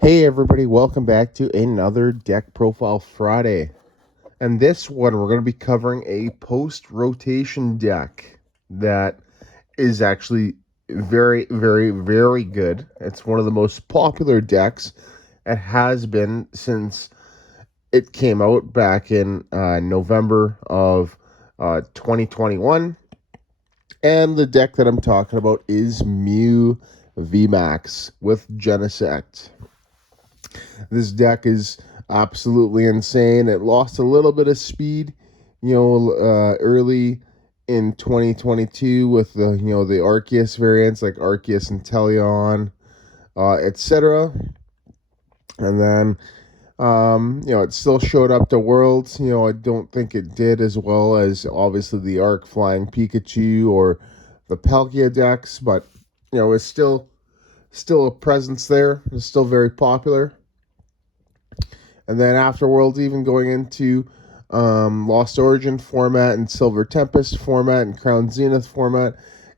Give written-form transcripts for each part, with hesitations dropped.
Hey everybody, welcome back to another Deck Profile Friday. And this one, we're going to be covering a post-rotation deck that is actually very, very, very good. It's one of the most popular decks. It has been since it came out back in November of 2021. And the deck that I'm talking about is Mew VMax with Genesect. This deck is absolutely insane. It lost a little bit of speed, early in 2022 with the Arceus variants like Arceus and Teleon, etc. And then it still showed up to Worlds. I don't think it did as well as obviously the Arc Flying Pikachu or the Palkia decks, but it's still a presence there. It's still very popular. And then afterwards, even going into Lost Origin format and Silver Tempest format and Crown Zenith format,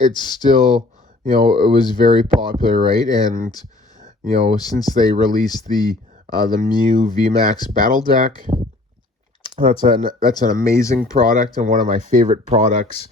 it's still, it was very popular, right? And, since they released the Mew VMax Battle Deck, that's an amazing product and one of my favorite products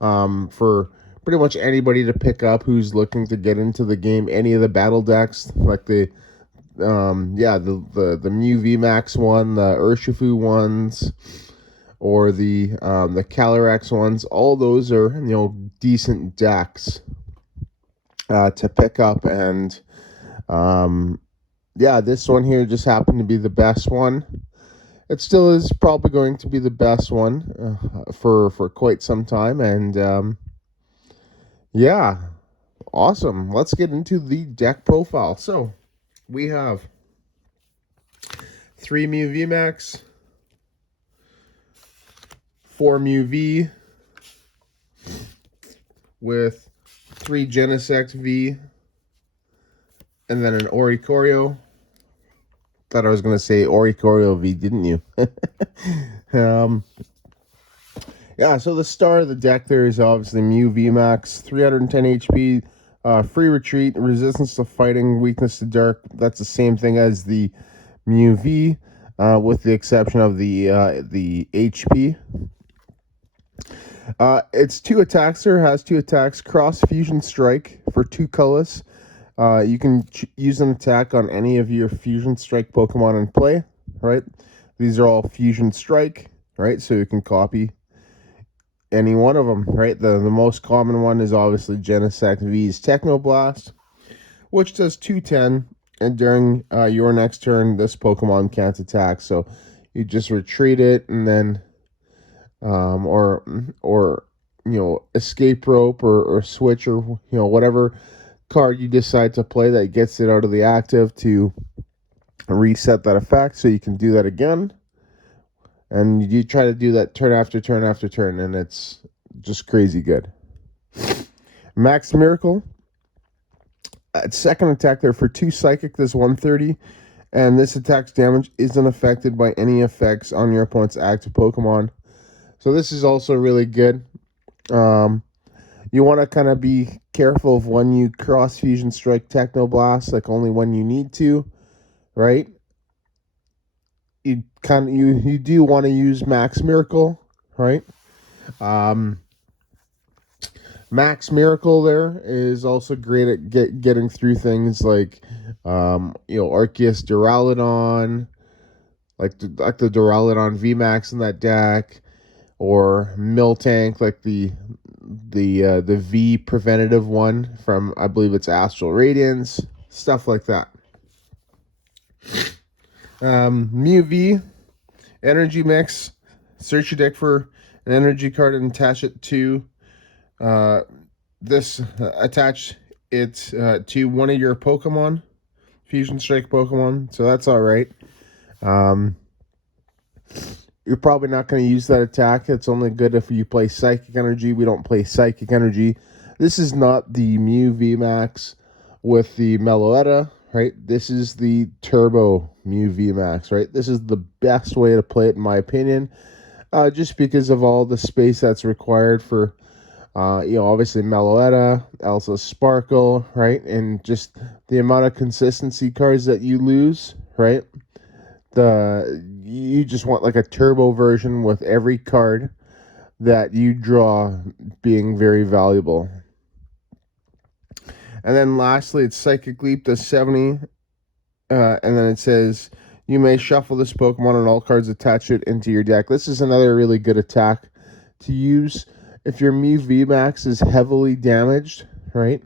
for pretty much anybody to pick up who's looking to get into the game. Any of the battle decks, like the Mew VMax one, the Urshifu ones, or the Calyrex ones, all those are decent decks to pick up, and this one here just happened to be the best one. It still is probably going to be the best one for quite some time, and awesome. Let's get into the deck profile. So we have 3 Mew VMax, 4 Mew V, with 3 Genesect V, and then an Oricorio. Thought I was going to say Oricorio V, didn't you? So the star of the deck there is obviously Mew VMax, 310 HP, free retreat, resistance to fighting, weakness to dark. That's the same thing as the Mew V, with the exception of the HP. It's 2 attacks there, has 2 attacks, Cross Fusion Strike for 2 colors. You can use an attack on any of your Fusion Strike Pokemon in play, right? These are all Fusion Strike, right? So you can copy any one of them, right? The most common one is obviously Genesect V's Techno Blast, which does 210, and during your next turn, this Pokemon can't attack. So you just retreat it, and then or escape rope or switch, or whatever card you decide to play that gets it out of the active to reset that effect, so you can do that again. And you try to do that turn after turn after turn, and it's just crazy good. Max Miracle, second attack there for 2 Psychic, this 130, and this attack's damage isn't affected by any effects on your opponent's active Pokemon. So this is also really good. You want to kind of be careful of when you cross Fusion Strike Techno Blast, like only when you need to, right? You do want to use Max Miracle, right? Max Miracle there is also great at getting through things like Arceus Duraludon, like the Duraludon VMax in that deck, or Miltank, like the V preventative one from, I believe it's Astral Radiance, stuff like that. Mew V, Energy Mix, search your deck for an energy card and attach it to attach it to one of your Pokemon, Fusion Strike Pokemon, so that's alright. You're probably not going to use that attack. It's only good if you play Psychic Energy. We don't play Psychic Energy. This is not the Mew VMax with the Meloetta, right? This is the Turbo Mew VMax, right? This is the best way to play it, in my opinion, just because of all the space that's required for Obviously Meloetta, Elsa Sparkle, right? And just the amount of consistency cards that you lose, right? You just want like a turbo version with every card that you draw being very valuable. And then lastly, it's Psychic Leap to 70. And then it says, you may shuffle this Pokemon and all cards attached to it into your deck. This is another really good attack to use if your Mew VMax is heavily damaged, right?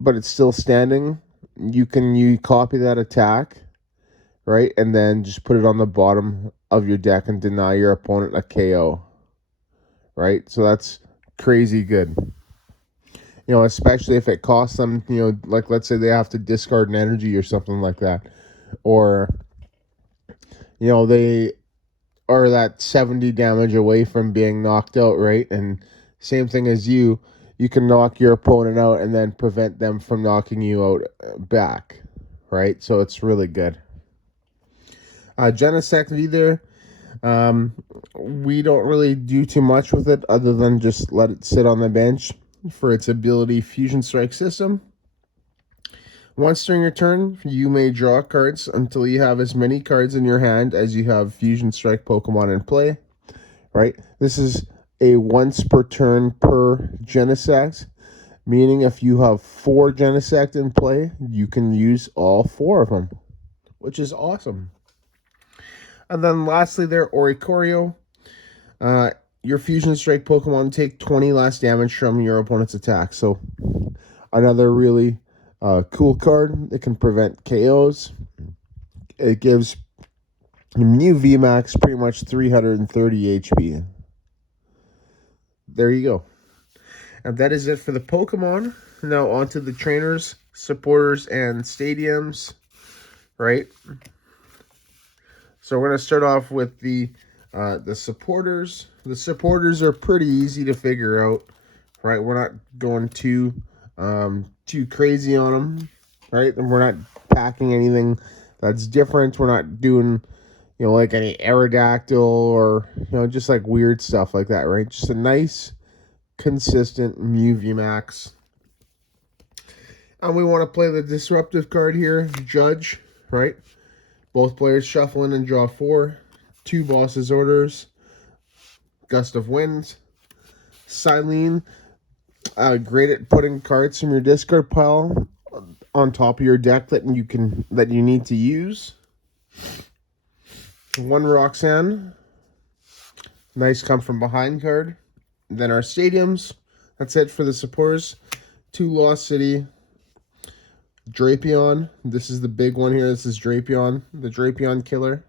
But it's still standing. You copy that attack, right? And then just put it on the bottom of your deck and deny your opponent a KO, right? So that's crazy good. Especially if it costs them, like let's say they have to discard an energy or something like that. Or, they are that 70 damage away from being knocked out, right? And same thing as you can knock your opponent out and then prevent them from knocking you out back, right? So it's really good. Genesect V there. We don't really do too much with it other than just let it sit on the bench for its ability Fusion Strike system. Once during your turn, you may draw cards until you have as many cards in your hand as you have Fusion Strike Pokemon in play. Right? This is a once per turn per Genesect, meaning if you have 4 Genesect in play, you can use all 4 of them, which is awesome. And then lastly there, Oricorio. Your Fusion Strike Pokemon take 20 less damage from your opponent's attack. So another really cool card. It can prevent KOs. It gives Mew VMax pretty much 330 HP. There you go. And that is it for the Pokemon. Now on to the trainers, supporters, and stadiums. Right? So we're going to start off with the supporters. The supporters are pretty easy to figure out. Right? We're not going too crazy on them. Right? And we're not packing anything that's different. We're not doing, like any Aerodactyl or, just like weird stuff like that, right? Just a nice, consistent Mew VMax. And we want to play the disruptive card here, Judge, right? Both players shuffle in and draw 4. 2 Boss's Orders. Gust of Wind. Cylene, great at putting cards from your discard pile on top of your deck that you need to use. 1 Roxanne. Nice come from behind card. Then our stadiums. That's it for the supporters. 2 Lost City. Drapion. This is the big one here. This is Drapion. The Drapion killer.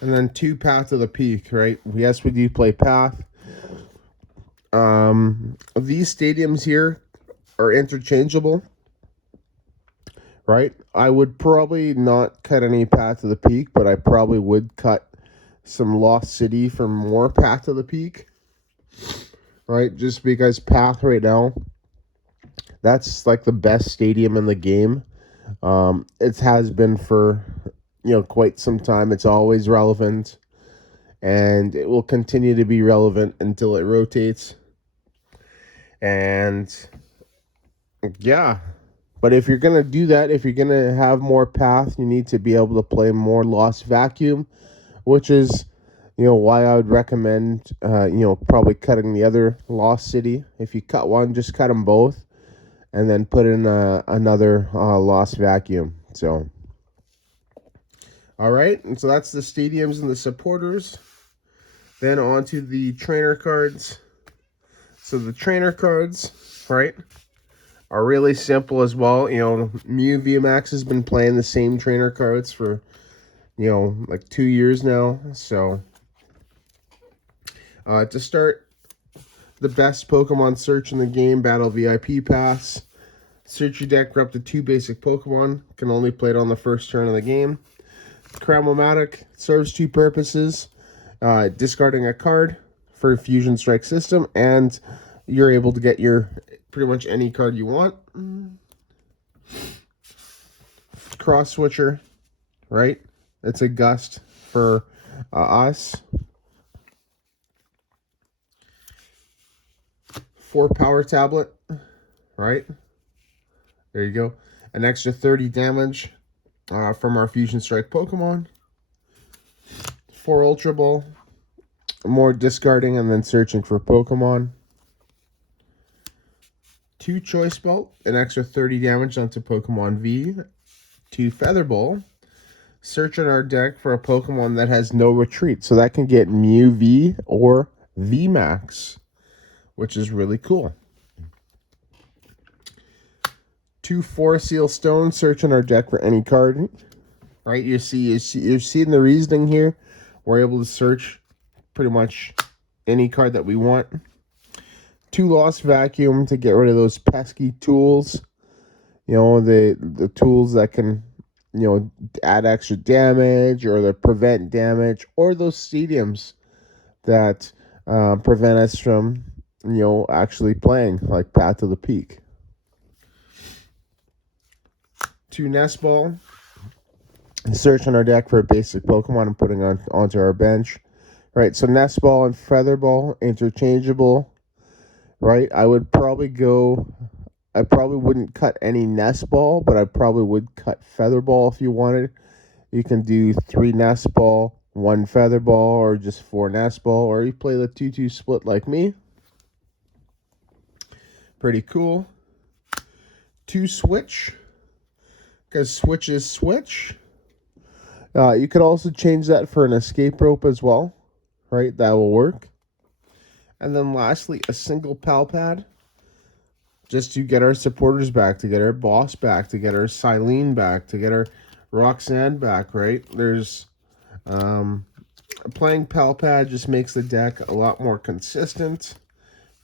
And then 2 Path of the Peak, right? Yes, we do play Path. These stadiums here are interchangeable, right? I would probably not cut any Path of the Peak, but I probably would cut some Lost City for more Path of the Peak, right? Just because Path right now, that's like the best stadium in the game. It has been for, quite some time. It's always relevant, and it will continue to be relevant until it rotates. And yeah, but if you're going to do that, if you're going to have more Path, you need to be able to play more Lost Vacuum, which is, why I would recommend, probably cutting the other Lost City. If you cut one, just cut them both, and then put in another Lost Vacuum. So, all right, and so that's the stadiums and the supporters. Then on to the trainer cards. So the trainer cards, right, are really simple as well. Mew VMax has been playing the same trainer cards for, like 2 years now. So, to start, the best Pokemon search in the game, Battle VIP Pass. Search your deck for up to 2 basic Pokemon. Can only play it on the first turn of the game. Cram-O-Matic serves 2 purposes. Discarding a card for a Fusion Strike system, and you're able to get your pretty much any card you want. Cross Switcher, right? It's a Gust for us. 4 power tablet, right? There you go. An extra 30 damage from our Fusion Strike Pokemon. 4 Ultra Ball. More discarding and then searching for Pokemon. 2 Choice Belt. An extra 30 damage onto Pokemon V. 2 Feather Ball. Search in our deck for a Pokemon that has no retreat. So that can get Mew V or VMax, which is really cool. 2 Forest Seal Stones. Search in our deck for any card. Right, you're seeing the reasoning here. We're able to search pretty much any card that we want. 2 Lost Vacuum to get rid of those pesky tools. You know, the tools that can, you know, add extra damage or that prevent damage, or those stadiums that prevent us from, you know, actually playing, like Path to the Peak. 2 Nest Ball. Search on our deck for a basic Pokemon and putting onto our bench. Right, so Nest Ball and Feather Ball, interchangeable. Right, I probably wouldn't cut any Nest Ball, but I probably would cut Feather Ball if you wanted. You can do 3 Nest Ball, 1 Feather Ball, or just 4 Nest Ball, or you play the 2-2 split like me. Pretty cool. 2 Switch, because Switch is Switch. You could also change that for an escape rope as well. Right, that will work. And then lastly, a single Pal Pad. Just to get our supporters back, to get our boss back, to get our Cylene back, to get our Roxanne back, right? There's playing Pal Pad just makes the deck a lot more consistent,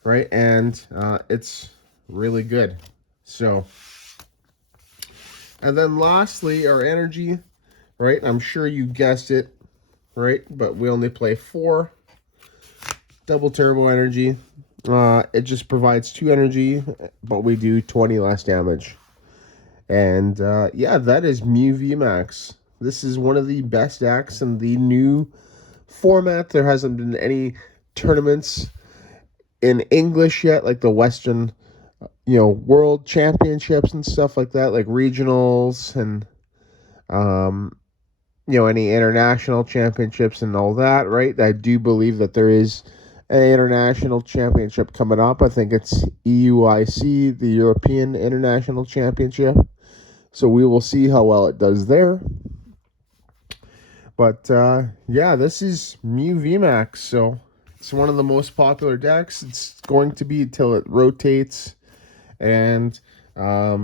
right? And it's really good. So, and then lastly, our energy, right? I'm sure you guessed it, right? But we only play 4. Double Turbo Energy. It just provides 2 energy, but we do 20 less damage. And yeah, that is Mew VMax. This is one of the best decks in the new format. There hasn't been any tournaments in English yet, like the Western, you know, World Championships and stuff like that, like regionals and you know, any international championships and all that, right? I do believe that there is an international championship coming up. I think it's EUIC, the European International Championship. So we will see how well it does there. But yeah, this is Mew VMax. So it's one of the most popular decks. It's going to be until it rotates. And I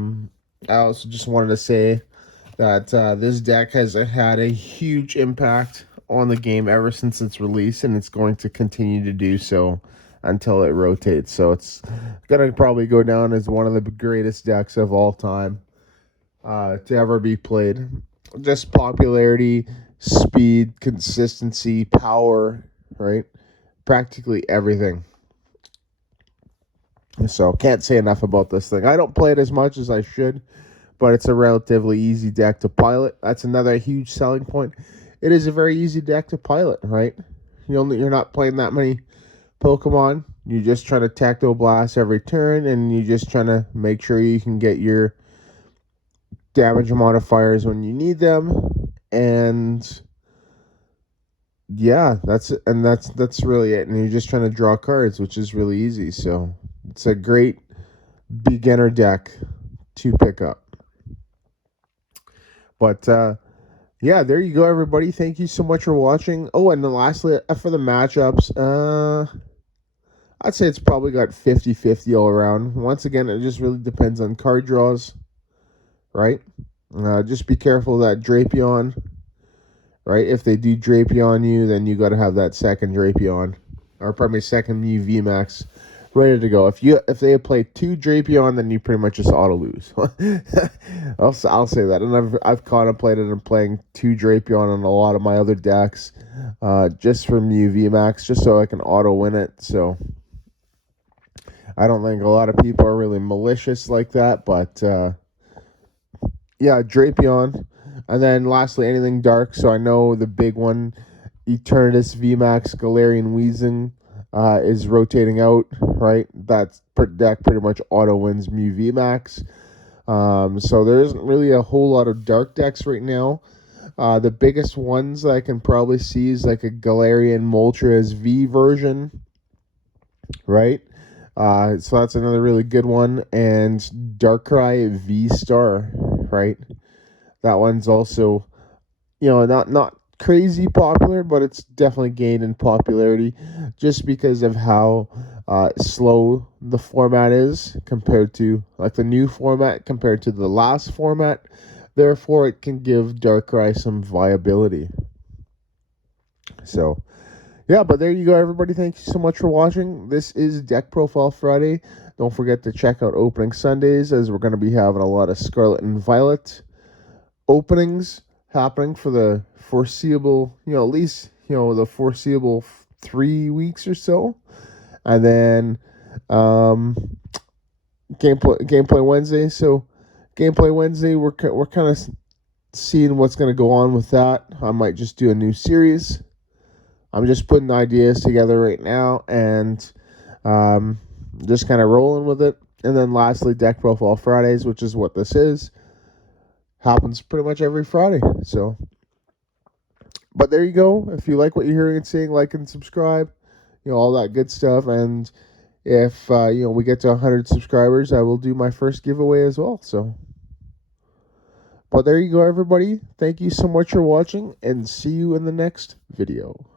also just wanted to say that this deck has had a huge impact on the game ever since its release, and it's going to continue to do so until it rotates. So it's going to probably go down as one of the greatest decks of all time to ever be played. Just popularity, speed, consistency, power, right? Practically everything. So can't say enough about this thing. I don't play it as much as I should, but it's a relatively easy deck to pilot. That's another huge selling point. It is a very easy deck to pilot, right? You're not playing that many Pokemon. You're just trying to Tacto Blast every turn, and you're just trying to make sure you can get your damage modifiers when you need them. And yeah, that's really it. And you're just trying to draw cards, which is really easy. So it's a great beginner deck to pick up. But yeah, there you go, everybody. Thank you so much for watching. Oh, and then lastly, for the matchups, I'd say it's probably got 50-50 all around. Once again, it just really depends on card draws, right? Just be careful of that Drapion, right? If they do Drapion you, then you got to have that second Drapion, or probably second Mew VMax ready to go. If they play 2 Drapion, then you pretty much just auto lose. I'll say that, and I've contemplated on playing 2 Drapion on a lot of my other decks, just for Mew VMax, just so I can auto win it. So I don't think a lot of people are really malicious like that, but yeah, Drapion, and then lastly anything dark. So I know the big one, Eternatus VMax, Galarian Weezing. is rotating out, right? That deck pretty much auto wins Mew VMax. So there isn't really a whole lot of dark decks right now. The biggest ones that I can probably see is like a Galarian Moltres V version, right? So that's another really good one. And Darkrai V Star, right? That one's also, not crazy popular, but it's definitely gained in popularity just because of how slow the format is compared to like the new format compared to the last format. Therefore, it can give Darkrai some viability. So, yeah, but there you go, everybody. Thank you so much for watching. This is Deck Profile Friday. Don't forget to check out Opening Sundays, as we're going to be having a lot of Scarlet and Violet openings happening for the foreseeable, at least, the foreseeable 3 weeks or so. And then gameplay Wednesday. So gameplay Wednesday, we're kind of seeing what's going to go on with that. I might just do a new series. I'm just putting ideas together right now and just kind of rolling with it. And then lastly, Deck Profile Fridays, which is what this is. Happens pretty much every Friday. So, but there you go. If you like what you're hearing and seeing, like and subscribe, all that good stuff. And if we get to 100 subscribers, I will do my first giveaway as well. So, but there you go, everybody. Thank you so much for watching, and see you in the next video.